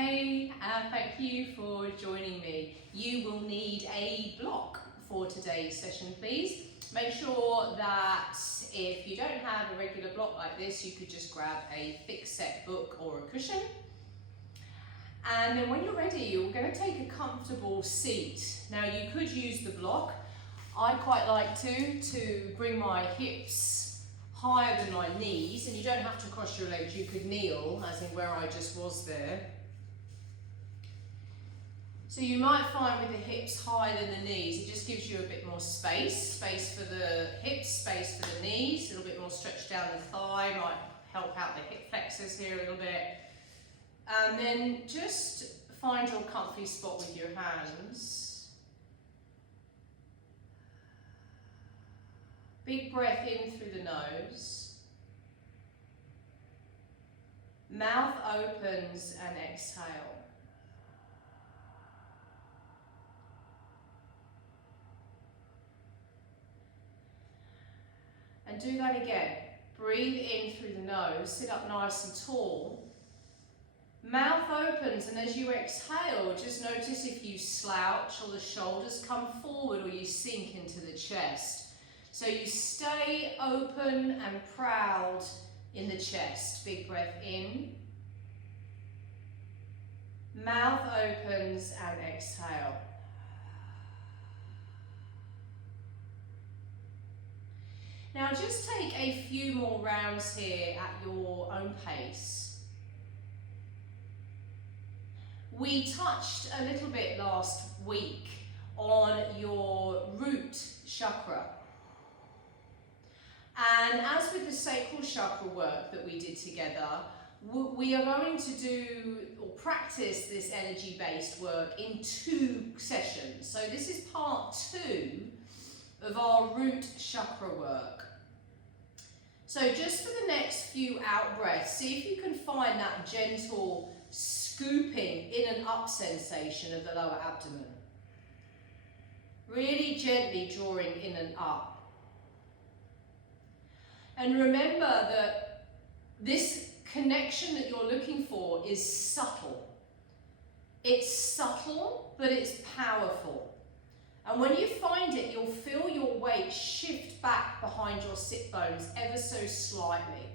Hey, thank you for joining me. You will need a block for today's session, please. Make sure that if you don't have a regular block like this, you could just grab a thick set book or a cushion. And then when you're ready, you're going to take a comfortable seat. Now you could use the block. I quite like to bring my hips higher than my knees, and you don't have to cross your legs, you could kneel, as in where I just was there. So you might find with the hips higher than the knees, it just gives you a bit more space for the hips, space for the knees, a little bit more stretch down the thigh, might help out the hip flexors here a little bit. And then just find your comfy spot with your hands. Big breath in through the nose. Mouth opens and exhale. And do that again. Breathe in through the nose, sit up nice and tall. Mouth opens, and as you exhale, just notice if you slouch or the shoulders come forward or you sink into the chest. So you stay open and proud in the chest. Big breath in. Mouth opens and exhale. Now just take a few more rounds here at your own pace. We touched a little bit last week on your root chakra. And as with the sacral chakra work that we did together, we are going to do or practice this energy-based work in 2 sessions. So this is part 2 of our root chakra work. So just for the next few out breaths, see if you can find that gentle scooping in and up sensation of the lower abdomen. Really gently drawing in and up. And remember that this connection that you're looking for is subtle. It's subtle, but it's powerful. And when you find it, you'll feel your weight shift back behind your sit bones ever so slightly.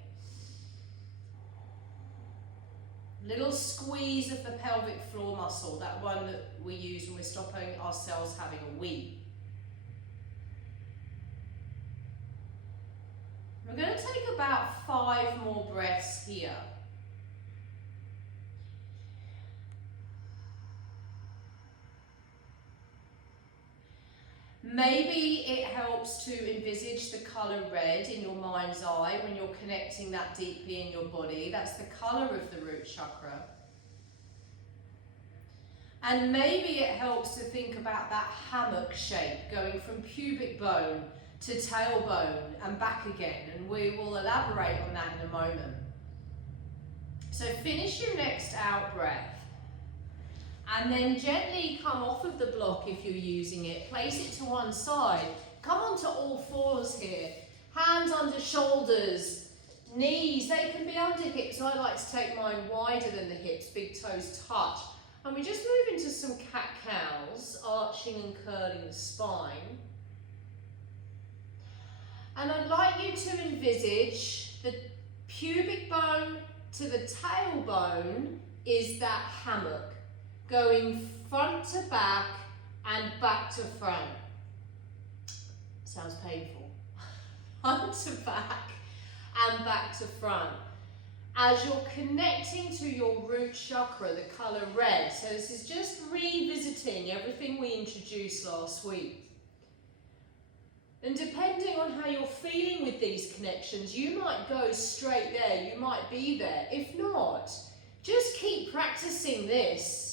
Little squeeze of the pelvic floor muscle, that one that we use when we're stopping ourselves having a wee. We're going to take about 5 more breaths here. Maybe it helps to envisage the colour red in your mind's eye when you're connecting that deeply in your body. That's the colour of the root chakra. And maybe it helps to think about that hammock shape going from pubic bone to tailbone and back again. And we will elaborate on that in a moment. So finish your next out breath. And then gently come off of the block if you're using it. Place it to one side. Come onto all fours here. Hands under shoulders. Knees, they can be under hips. I like to take mine wider than the hips. Big toes touch. And we just move into some cat-cows, arching and curling the spine. And I'd like you to envisage the pubic bone to the tailbone is that hammock, going front to back and back to front. Sounds painful. Front to back and back to front. As you're connecting to your root chakra, the colour red. So this is just revisiting everything we introduced last week. And depending on how you're feeling with these connections, you might go straight there, you might be there. If not, just keep practicing this.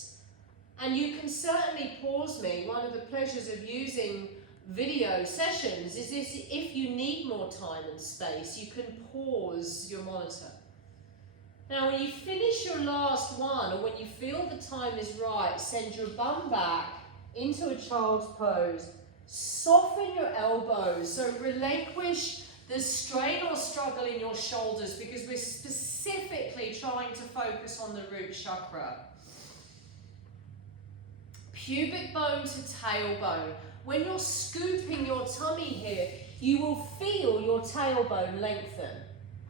And you can certainly pause me. One of the pleasures of using video sessions is this: if you need more time and space, you can pause your monitor. Now, when you finish your last one, or when you feel the time is right, send your bum back into a child's pose. Soften your elbows, so relinquish the strain or struggle in your shoulders, because we're specifically trying to focus on the root chakra. pubic bone to tailbone. When you're scooping your tummy here, you will feel your tailbone lengthen.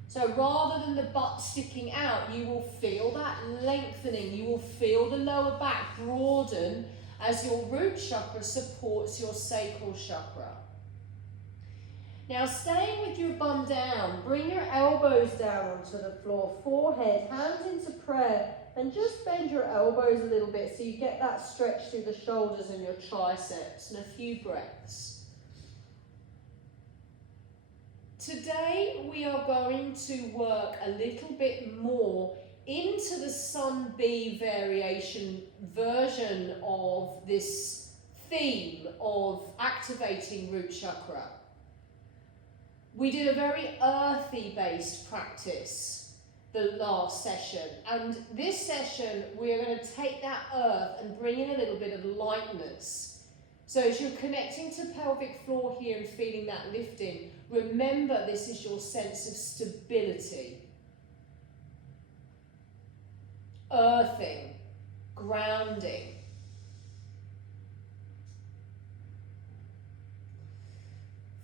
So rather than the butt sticking out, you will feel that lengthening. You will feel the lower back broaden as your root chakra supports your sacral chakra. Now, staying with your bum down, bring your elbows down onto the floor, forehead, hands into prayer, and just bend your elbows a little bit so you get that stretch through the shoulders and your triceps, and a few breaths. Today we are going to work a little bit more into the sun bee variation version of this theme of activating root chakra. We did a very earthy based practice the last session, and this session we are going to take that earth and bring in a little bit of lightness. So as you're connecting to pelvic floor here and feeling that lifting, remember this is your sense of stability. Earthing, grounding.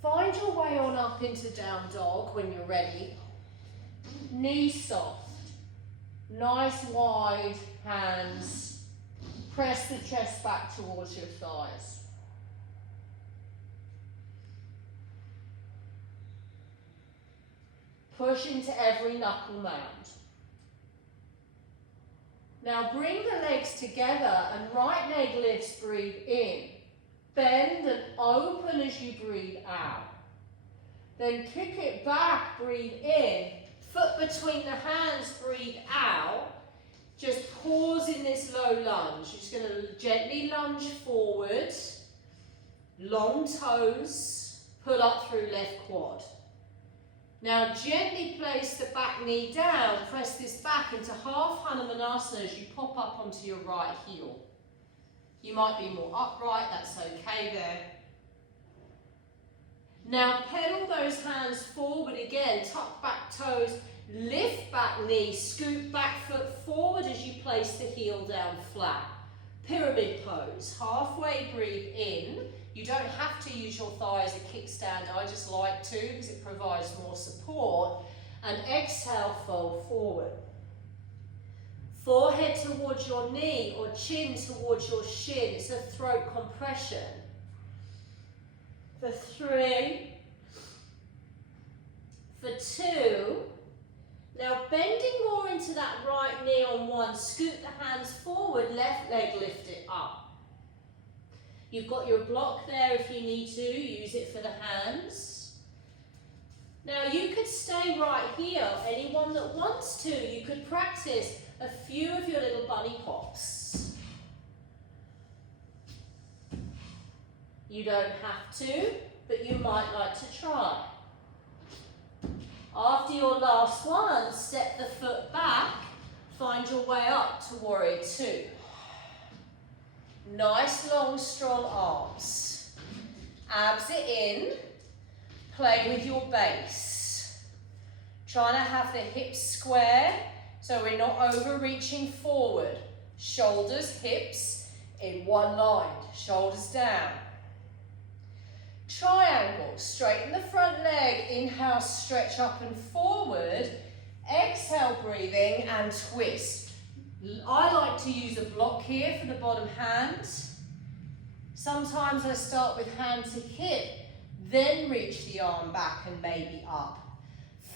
Find your way on up into down dog when you're ready. Knees soft. Nice wide hands. Press the chest back towards your thighs. Push into every knuckle mound. Now bring the legs together and right leg lifts, breathe in. Bend and open as you breathe out. Then kick it back, breathe in. Foot between the hands, breathe out. Just pause in this low lunge. You're just going to gently lunge forward. Long toes, pull up through left quad. Now gently place the back knee down, press this back into half Hanumanasana as you pop up onto your right heel. You might be more upright, that's okay there. Now pedal those hands forward again, tuck back toes, lift back knee, scoop back foot forward as you place the heel down flat. Pyramid pose, halfway breathe in. You don't have to use your thigh as a kickstand, I just like to because it provides more support. And exhale, fold forward. Forehead towards your knee or chin towards your shin. It's a throat compression. For 3. For 2. Now bending more into that right knee on 1. Scoot the hands forward, left leg lift it up. You've got your block there if you need to, use it for the hands. Now you could stay right here, anyone that wants to, you could practice a few of your little bunny hops. You don't have to, but you might like to try. After your last one, step the foot back, find your way up to warrior 2. Nice, long, strong arms. Abs it in. Play with your base. Trying to have the hips square so we're not overreaching forward. Shoulders, hips in one line. Shoulders down. Triangle. Straighten the front leg. Inhale, stretch up and forward. Exhale, breathing and twist. I like to use a block here for the bottom hands. Sometimes I start with hand to hip, then reach the arm back and maybe up.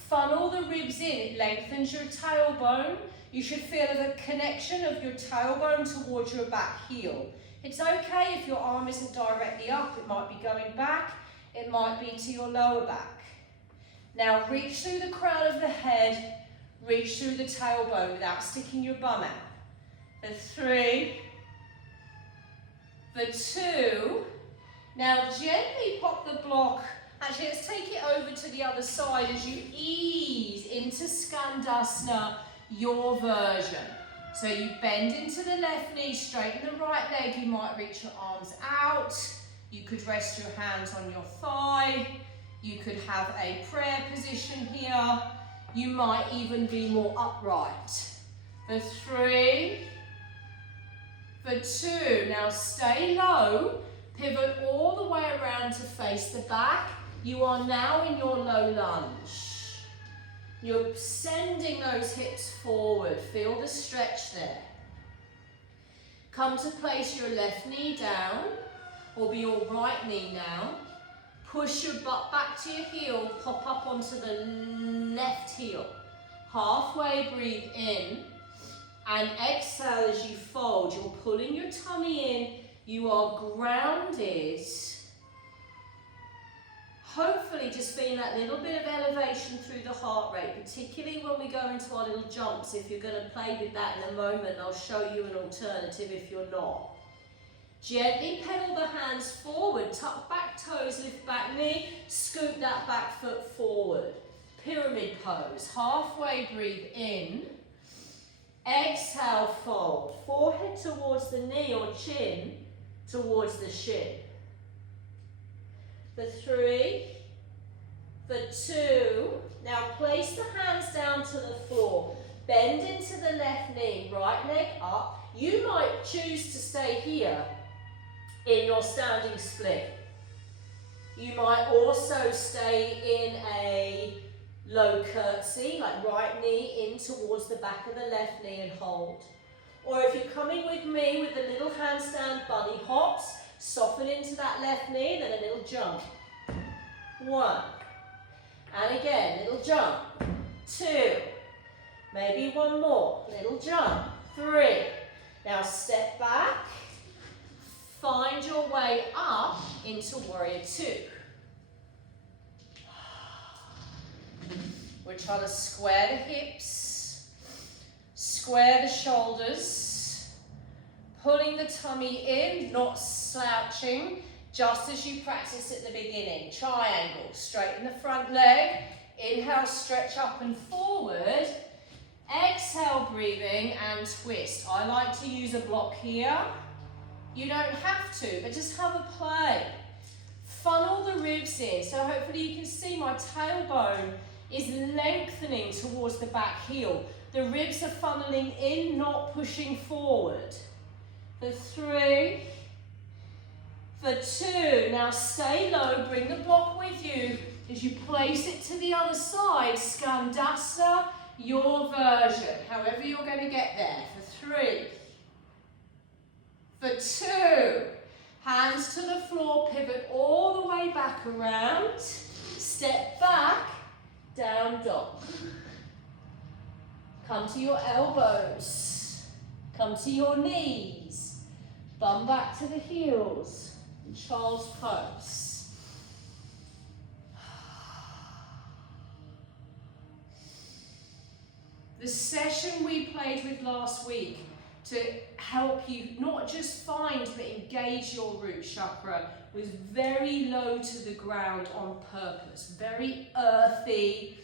Funnel the ribs in, it lengthens your tailbone. You should feel the connection of your tailbone towards your back heel. It's okay if your arm isn't directly up, it might be going back, it might be to your lower back. Now reach through the crown of the head, reach through the tailbone without sticking your bum out. For 3, for 2. Now gently pop the block. Actually, let's take it over to the other side as you ease into Skandasana, your version. So you bend into the left knee, straighten the right leg. You might reach your arms out. You could rest your hands on your thigh. You could have a prayer position here. You might even be more upright. For 3, for 2. Now stay low, pivot all the way around to face the back. You are now in your low lunge. You're sending those hips forward. Feel the stretch there. Come to place your left knee down, or be your right knee now. Push your butt back to your heel, pop up onto the left heel. Halfway breathe in, and exhale as you fold. You're pulling your tummy in, you are grounded. Hopefully just feeling that little bit of elevation through the heart rate, particularly when we go into our little jumps. If you're going to play with that in a moment, I'll show you an alternative if you're not. Gently pedal the hands forward, tuck back toes, lift back knee, scoot that back foot forward. Pyramid pose, halfway breathe in, exhale fold, forehead towards the knee or chin towards the shin. For 3, for 2, now place the hands down to the floor, bend into the left knee, right leg up. You might choose to stay here in your standing split. You might also stay in a low curtsy, like right knee in towards the back of the left knee and hold. Or if you're coming with me with the little handstand bunny hops, soften into that left knee, then a little jump. 1. And again, little jump. 2. Maybe one more. Little jump. 3. Now step back. Find your way up into warrior 2. We're trying to square the hips, square the shoulders, pulling the tummy in, not slouching, just as you practiced at the beginning. Triangle, straighten the front leg, inhale, stretch up and forward, exhale, breathing and twist. I like to use a block here. You don't have to, but just have a play. Funnel the ribs in, so hopefully you can see my tailbone is lengthening towards the back heel. The ribs are funneling in, not pushing forward. For 3, for 2. Now stay low, bring the block with you as you place it to the other side. Skandasa, your version, however you're going to get there. For 3, for 2. Hands to the floor, pivot all the way back around. Step back, down dog. Come to your elbows. Come to your knees. Bum back to the heels. Child's pose. The session we played with last week to help you not just find but engage your root chakra was very low to the ground on purpose, very earthy,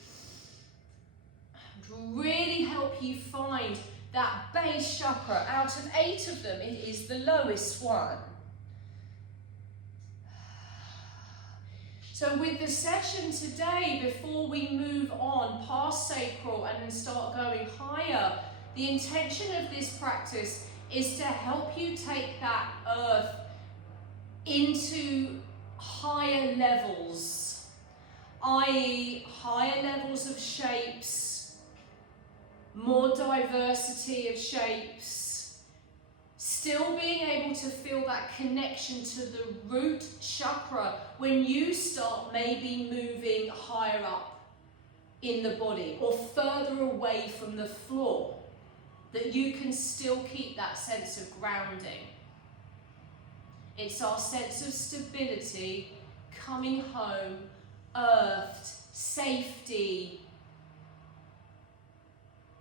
to really help you find that base chakra. Out of 8 of them, it is the lowest one. So with the session today, before we move on past sacral and then start going higher, the intention of this practice is to help you take that earth into higher levels, i.e. higher levels of shapes, more diversity of shapes, still being able to feel that connection to the root chakra when you start maybe moving higher up in the body or further away from the floor, that you can still keep that sense of grounding. It's our sense of stability, coming home, earthed, safety.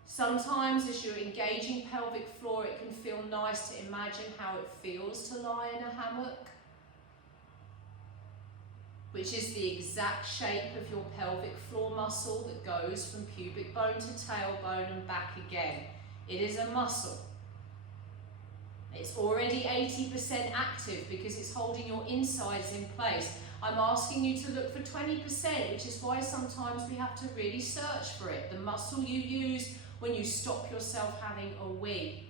Sometimes as you're engaging pelvic floor, it can feel nice to imagine how it feels to lie in a hammock, which is the exact shape of your pelvic floor muscle that goes from pubic bone to tailbone and back again. It is a muscle. It's already 80% active because it's holding your insides in place. I'm asking you to look for 20%, which is why sometimes we have to really search for it. The muscle you use when you stop yourself having a wee.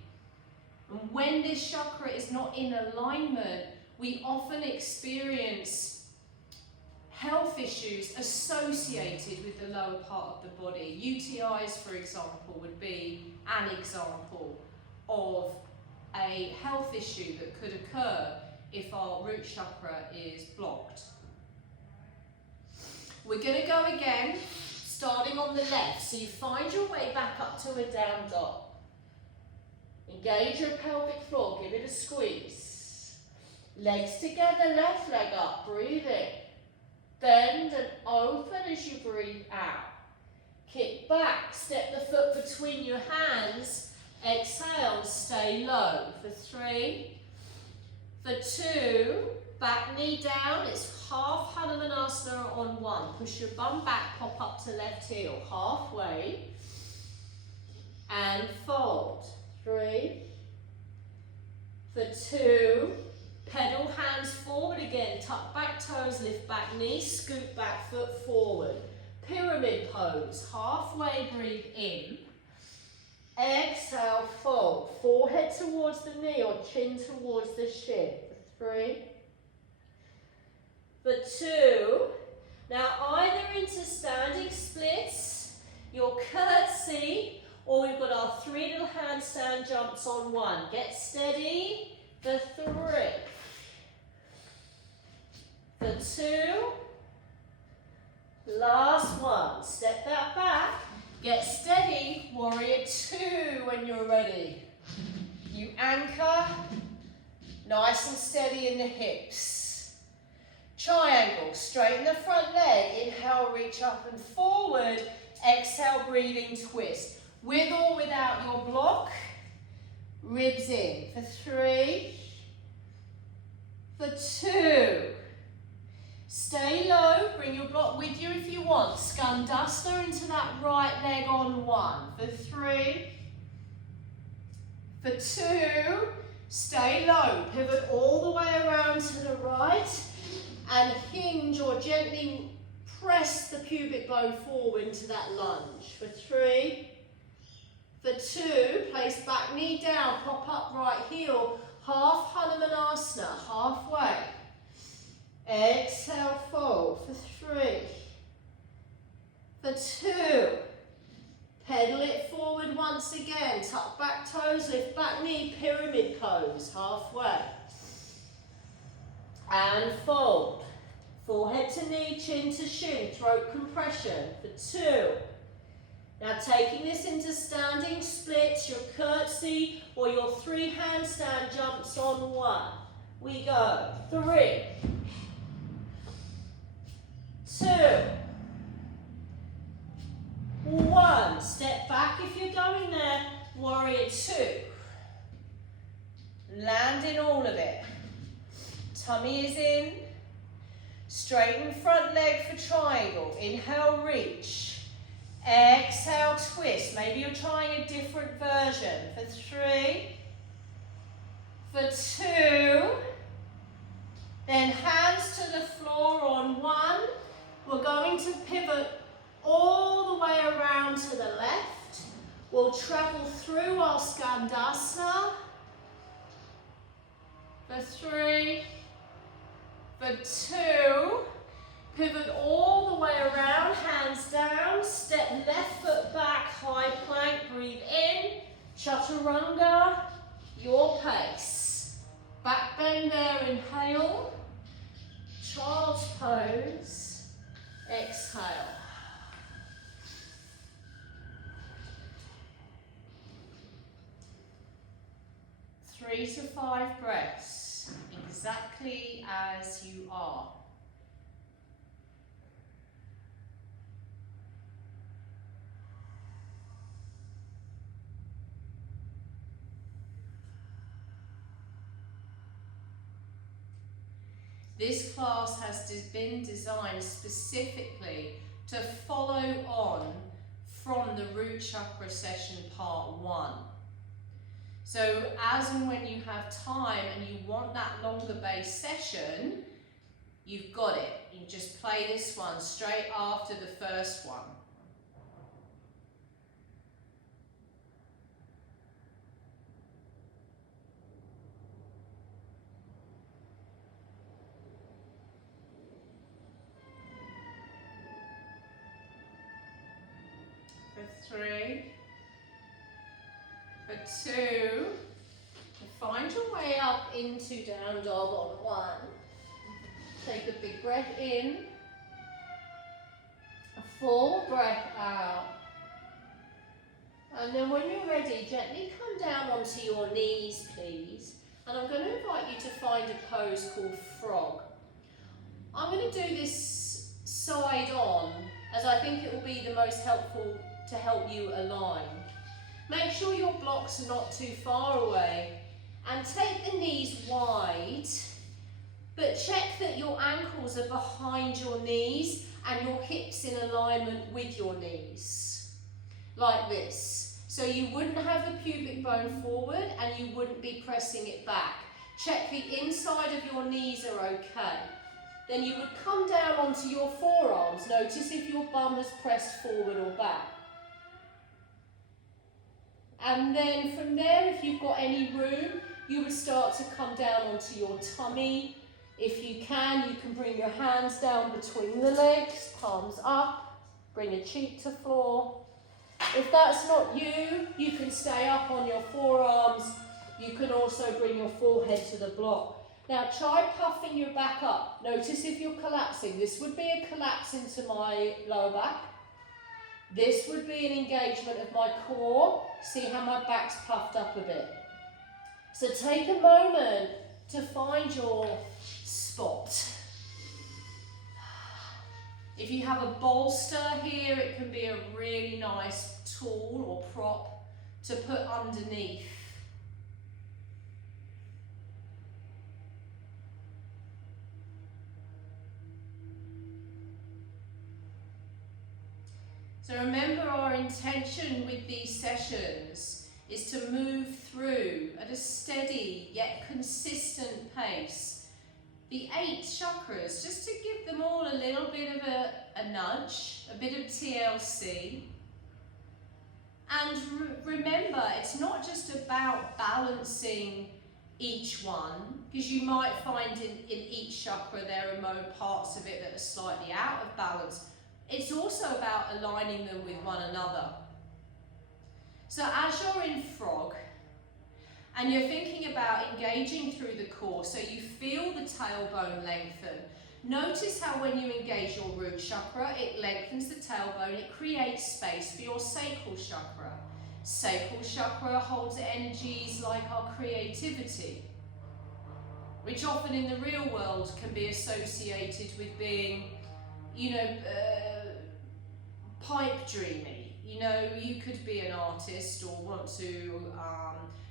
And when this chakra is not in alignment, we often experience health issues associated with the lower part of the body. UTIs, for example, would be an example of a health issue that could occur if our root chakra is blocked. We're going to go again, starting on the left. So you find your way back up to a down dog. Engage your pelvic floor, give it a squeeze. Legs together, left leg up, breathe in. Bend and open as you breathe out. Kick back, step the foot between your hands. Exhale, stay low for 3. For 2, back knee down, it's half Hanumanasana on 1. Push your bum back, pop up to left heel, halfway. And fold. 3. For 2, pedal hands forward again, tuck back toes, lift back knee, scoot back foot forward. Pyramid pose, halfway breathe in. Exhale, fold. Forehead towards the knee or chin towards the shin. For 3. For 2. Now either into standing splits, your curtsy, or we've got our 3 little handstand jumps on 1. Get steady for 3. For 2. Last one. Step that back. Get steady, warrior 2 when you're ready. You anchor, nice and steady in the hips. Triangle, straighten the front leg. Inhale, reach up and forward. Exhale, breathing twist. With or without your block, ribs in. For 3. For 2. Stay low, bring your block with you if you want. Skandhasta into that right leg on 1. For 3. For 2. Stay low, pivot all the way around to the right and hinge or gently press the pubic bone forward into that lunge. For 3. For 2, place back knee down, pop up right heel, half Hanumanasana, halfway. Exhale, fold. For 3. For 2, pedal it forward once again, tuck back toes, lift back knee, pyramid pose, halfway. And fold. Forehead to knee, chin to shin, throat compression. For 2. Now taking this into standing splits, your curtsy or your 3 handstand jumps on 1. We go. 3. 2. 1. Step back if you're going there. Warrior 2. Land in all of it. Tummy is in. Straighten front leg for triangle. Inhale, reach. Exhale, twist. Maybe you're trying a different version. For 3. For 2. Then hands to the floor on 1. We're going to pivot all the way around to the left. We'll travel through our Skandhasana. For 3. For 2. Pivot all the way around, hands down, step left foot back, high plank, breathe in, chaturanga, your pace. Back bend there, inhale, child's pose, exhale. Three to 5 breaths, exactly as you are. This class has been designed specifically to follow on from the Root Chakra session part 1. So as and when you have time and you want that longer base session, you've got it. You just play this one straight after the first one. for 3, for 2, find your way up into down dog on 1. Take a big breath in, a full breath out. And then when you're ready, gently come down onto your knees, please. And I'm going to invite you to find a pose called frog. I'm going to do this side on, as I think it will be the most helpful to help you align. Make sure your blocks are not too far away, and take the knees wide, but check that your ankles are behind your knees and your hips in alignment with your knees, like this. So you wouldn't have the pubic bone forward and you wouldn't be pressing it back. Check the inside of your knees are okay. Then you would come down onto your forearms. Notice if your bum is pressed forward or back. And then from there, if you've got any room, you would start to come down onto your tummy. If you can bring your hands down between the legs, palms up, bring a cheek to floor. If that's not you, you can stay up on your forearms. You can also bring your forehead to the block. Now try puffing your back up. Notice if you're collapsing. This would be a collapse into my lower back. This would be an engagement of my core. See how my back's puffed up a bit. So take a moment to find your spot. If you have a bolster here, it can be a really nice tool or prop to put underneath. So remember, our intention with these sessions is to move through at a steady yet consistent pace the 8 chakras, just to give them all a little bit of a nudge, a bit of TLC. And remember, it's not just about balancing each one, because you might find in each chakra there are parts of it that are slightly out of balance. It's also about aligning them with one another. So as you're in frog, and you're thinking about engaging through the core, so you feel the tailbone lengthen. Notice how when you engage your root chakra, it lengthens the tailbone, it creates space for your sacral chakra. Sacral chakra holds energies like our creativity, which often in the real world can be associated with being, pipe dreamy. You could be an artist or want to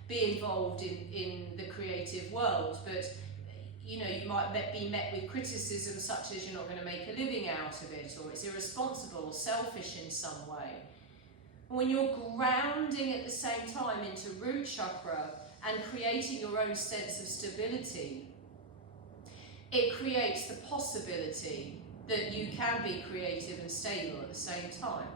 be involved in the creative world, but you might be met with criticism such as you're not going to make a living out of it, or it's irresponsible or selfish in some way. When you're grounding at the same time into root chakra and creating your own sense of stability, it creates the possibility that you can be creative and stable at the same time.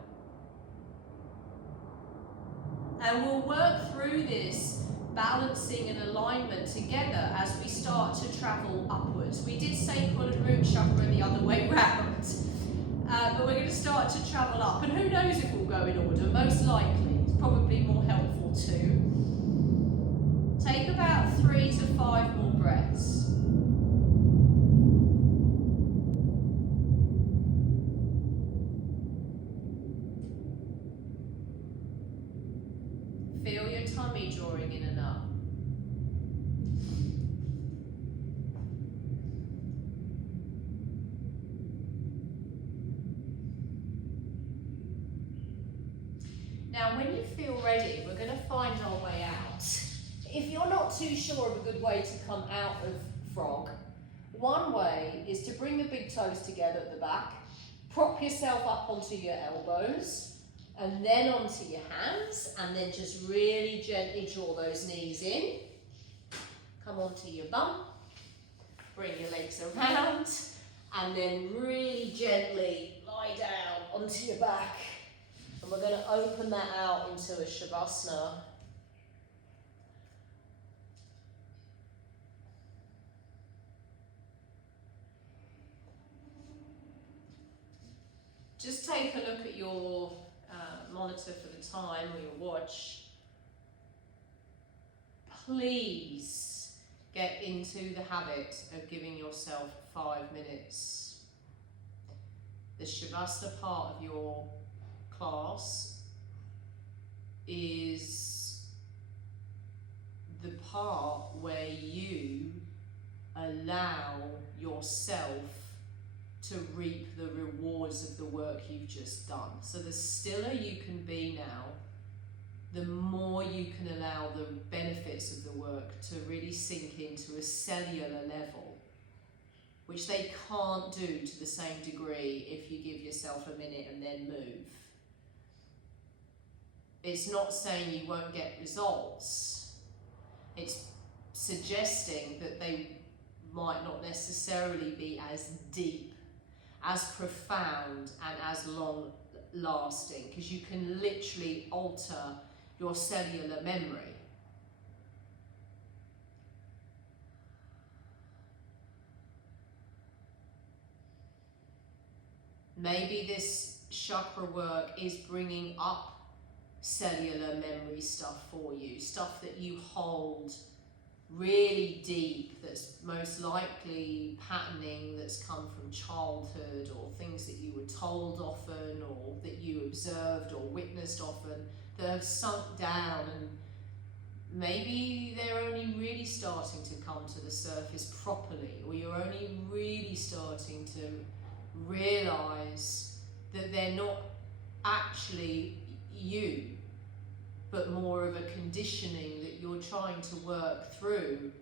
And we'll work through this balancing and alignment together as we start to travel upwards. We did sacral and root chakra the other way round, but we're going to start to travel up. And who knows if we'll go in order? Most likely. It's probably more helpful too. Take about 3 to 5 more breaths. Feel your tummy drawing in and up. Now, when you feel ready, we're going to find our way out. If you're not too sure of a good way to come out of frog, one way is to bring the big toes together at the back, prop yourself up onto your elbows, and then onto your hands, and then just really gently draw those knees in. Come onto your bum, bring your legs around, and then really gently lie down onto your back. And we're going to open that out into a Shavasana. Just take a look at your monitor for the time or your watch, please get into the habit of giving yourself 5 minutes. The Shavasana part of your class is the part where you allow yourself to reap the rewards of the work you've just done. So the stiller you can be now, the more you can allow the benefits of the work to really sink into a cellular level, which they can't do to the same degree if you give yourself a minute and then move. It's not saying you won't get results. It's suggesting that they might not necessarily be as deep, as profound, and as long lasting, because you can literally alter your cellular memory. Maybe this chakra work is bringing up cellular memory stuff for you, stuff that you hold really deep, that's most likely patterning that's come from childhood, or things that you were told often, or that you observed or witnessed often, that have sunk down, and maybe they're only really starting to come to the surface properly, or you're only really starting to realise that they're not actually you, but more of a conditioning that you're trying to work through.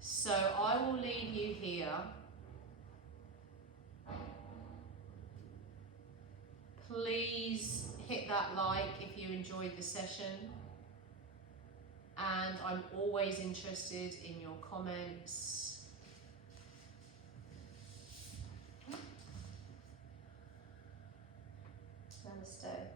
So I will leave you here. Please hit that like if you enjoyed the session. And I'm always interested in your comments. Namaste.